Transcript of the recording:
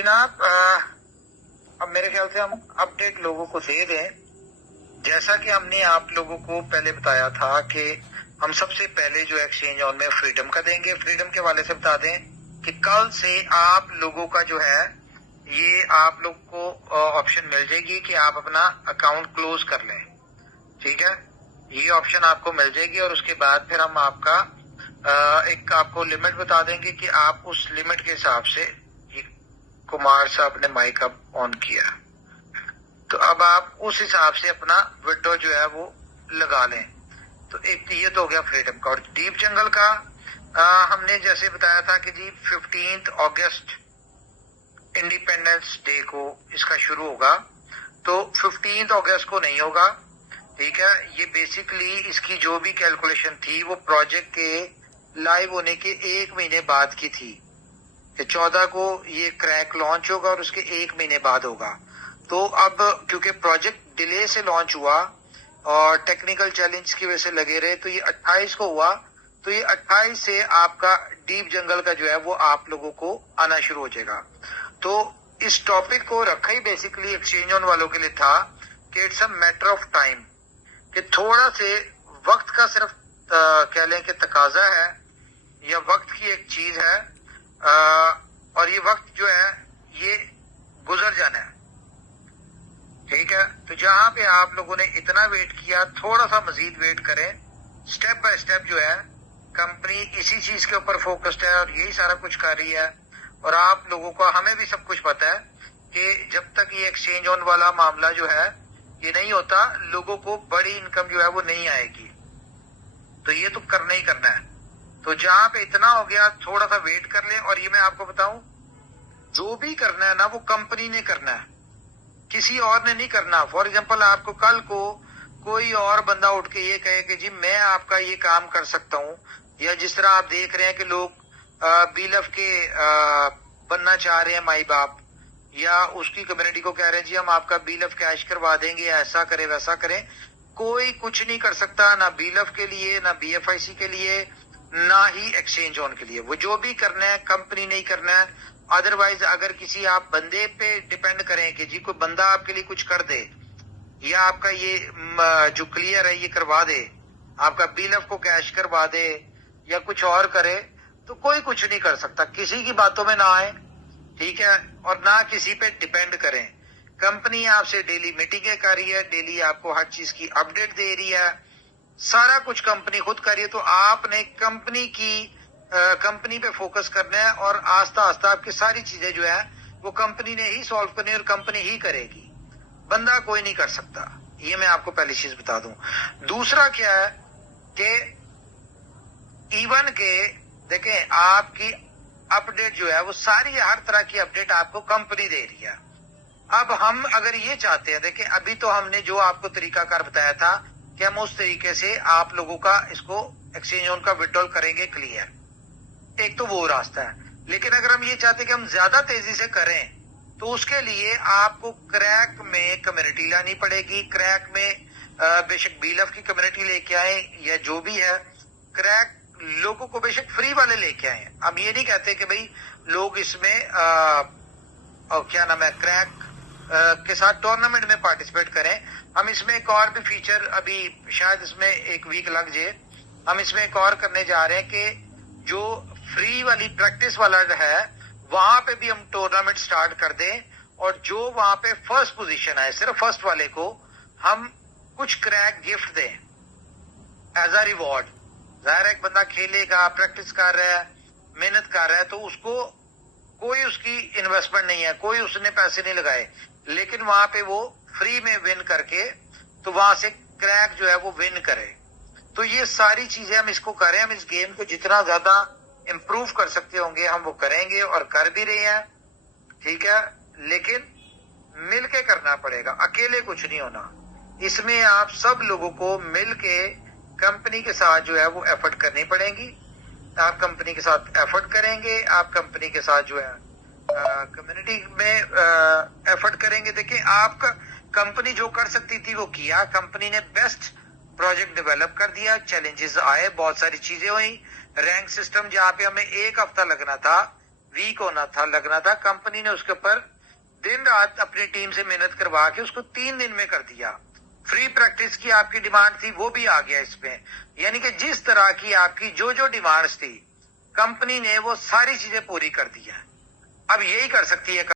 जनाब अब मेरे ख्याल से हम अपडेट लोगों को दे दें। जैसा कि हमने आप लोगों को पहले बताया था कि हम सबसे पहले जो एक्सचेंज ऑन में फ्रीडम का देंगे। फ्रीडम के वाले से बता दें कि कल से आप लोगों का जो है ये आप लोग को ऑप्शन मिल जाएगी कि आप अपना अकाउंट क्लोज कर लें। ठीक है, ये ऑप्शन आपको मिल जाएगी और उसके बाद फिर हम आपका एक आपको लिमिट बता देंगे कि आप उस लिमिट के हिसाब से, कुमार साहब ने माइक अप ऑन किया, तो अब आप उस हिसाब से अपना विड्रॉ जो है वो लगा लें। तो एक ये तो हो गया फ्रीडम का। और डीप जंगल का हमने जैसे बताया था कि जी 15 अगस्त इंडिपेंडेंस डे को इसका शुरू होगा, तो 15 अगस्त को नहीं होगा। ठीक है, ये बेसिकली इसकी जो भी कैलकुलेशन थी वो प्रोजेक्ट के लाइव होने के 1 महीने बाद की थी कि 14 को ये क्रैक लॉन्च होगा और उसके 1 महीने बाद होगा। तो अब क्योंकि प्रोजेक्ट डिले से लॉन्च हुआ और टेक्निकल चैलेंज की वजह से लगे रहे, तो ये 28 को हुआ। तो ये 28 से आपका डीप जंगल का जो है वो आप लोगों को आना शुरू हो जाएगा। तो इस टॉपिक को रखा ही बेसिकली एक्सचेंज ऑन वालों के लिए था कि it's a matter of time, कि थोड़ा से वक्त का सिर्फ कह लें कि तकाजा है या वक्त की एक चीज है, और ये वक्त जो है ये गुजर जाना है। ठीक है, तो जहां पे आप लोगों ने इतना वेट किया, थोड़ा सा मजीद वेट करें। स्टेप बाय स्टेप जो है कंपनी इसी चीज के ऊपर फोकस्ड है और यही सारा कुछ कर रही है। और आप लोगों को, हमें भी सब कुछ पता है कि जब तक ये एक्सचेंज ऑन वाला मामला जो है ये नहीं होता, लोगों को बड़ी इनकम जो है वो नहीं आएगी। तो ये तो करना ही करना है। तो जहां पे इतना हो गया, थोड़ा सा वेट कर ले। और ये मैं आपको बताऊं, जो भी करना है ना वो कंपनी ने करना है, किसी और ने नहीं करना। फॉर एग्जांपल आपको कल को कोई और बंदा उठ के ये कहे कि जी मैं आपका ये काम कर सकता हूं, या जिस तरह आप देख रहे हैं कि लोग बीलफ के बनना चाह रहे हैं माई बाप, या उसकी कम्युनिटी को कह रहे हैं जी हम आपका बीलफ कैश करवा देंगे, ऐसा करें वैसा करें। कोई कुछ नहीं कर सकता, ना बीलफ के लिए, ना बीएफआईसी के लिए, ना ही एक्सचेंज ऑन के लिए। वो जो भी करना है कंपनी नहीं करना है। अदरवाइज अगर किसी आप बंदे पे डिपेंड करें कि जी कोई बंदा आपके लिए कुछ कर दे, या आपका ये जो क्लियर है ये करवा दे, आपका बीलफ को कैश करवा दे, या कुछ और करे, तो कोई कुछ नहीं कर सकता। किसी की बातों में ना आए, ठीक है, और ना किसी पे डिपेंड करें। कंपनी आपसे डेली मीटिंगें कर रही है, डेली आपको हर चीज की अपडेट दे रही है, सारा कुछ कंपनी खुद कर रही है। तो आपने कंपनी पे फोकस करना है और आस्ता आस्ता आपकी सारी चीजें जो है वो कंपनी ने ही सॉल्व करनी है और कंपनी ही करेगी, बंदा कोई नहीं कर सकता। ये मैं आपको पहली चीज बता दूं। दूसरा क्या है कि इवन के देखें आपकी अपडेट जो है वो सारी हर तरह की अपडेट आपको कंपनी दे रही है। अब हम अगर ये चाहते हैं, देखें अभी तो हमने जो आपको तरीकाकार बताया था कि हम उस तरीके से आप लोगों का इसको एक्सचेंज ऑन का विड्रॉल करेंगे क्लियर, एक तो वो रास्ता है। लेकिन अगर हम ये चाहते हैं कि हम ज्यादा तेजी से करें, तो उसके लिए आपको क्रैक में कम्युनिटी लानी पड़ेगी। क्रैक में बेशक बीलफ की कम्युनिटी लेके आए या जो भी है, क्रैक लोगों को बेशक फ्री वाले लेके आए। हम ये नहीं कहते कि भाई लोग इसमें क्या नाम है क्रैक के साथ टूर्नामेंट में पार्टिसिपेट करें। हम इसमें एक और भी फीचर, अभी शायद इसमें 1 वीक लग जाए, हम इसमें एक और करने जा रहे हैं कि जो फ्री वाली प्रैक्टिस वाला है वहां पे भी हम टूर्नामेंट स्टार्ट कर दें, और जो वहां पे फर्स्ट पोजीशन है सिर्फ फर्स्ट वाले को हम कुछ क्रैक गिफ्ट दें एज अ रिवॉर्ड। जाहिर है एक बंदा खेलेगा, प्रैक्टिस कर रहा है, मेहनत कर रहा है, तो उसको कोई उसकी इन्वेस्टमेंट नहीं है, कोई उसने पैसे नहीं लगाए, लेकिन वहां पे वो फ्री में विन करके तो वहां से क्रैक जो है वो विन करे। तो ये सारी चीजें हम इसको करें, हम इस गेम को जितना ज्यादा इम्प्रूव कर सकते होंगे हम वो करेंगे और कर भी रहे हैं। ठीक है, लेकिन मिलके करना पड़ेगा, अकेले कुछ नहीं होना। इसमें आप सब लोगों को मिलके कंपनी के साथ जो है वो एफर्ट करनी पड़ेगी। आप कंपनी के साथ एफर्ट करेंगे, आप कंपनी के साथ जो है कम्युनिटी में एफर्ट करेंगे। देखिए आपका कंपनी जो कर सकती थी वो किया, कंपनी ने बेस्ट प्रोजेक्ट डेवलप कर दिया, चैलेंजेस आए, बहुत सारी चीजें हुई। रैंक सिस्टम जहां पे हमें 1 हफ्ता लगना था, वीक होना था, लगना था, कंपनी ने उसके ऊपर दिन रात अपनी टीम से मेहनत करवा के उसको 3 दिन में कर दिया। फ्री प्रैक्टिस की आपकी डिमांड थी, वो भी आ गया इसमें। यानी कि जिस तरह की आपकी जो डिमांड्स थी, कंपनी ने वो सारी चीजें पूरी कर दी है। अब यही कर सकती है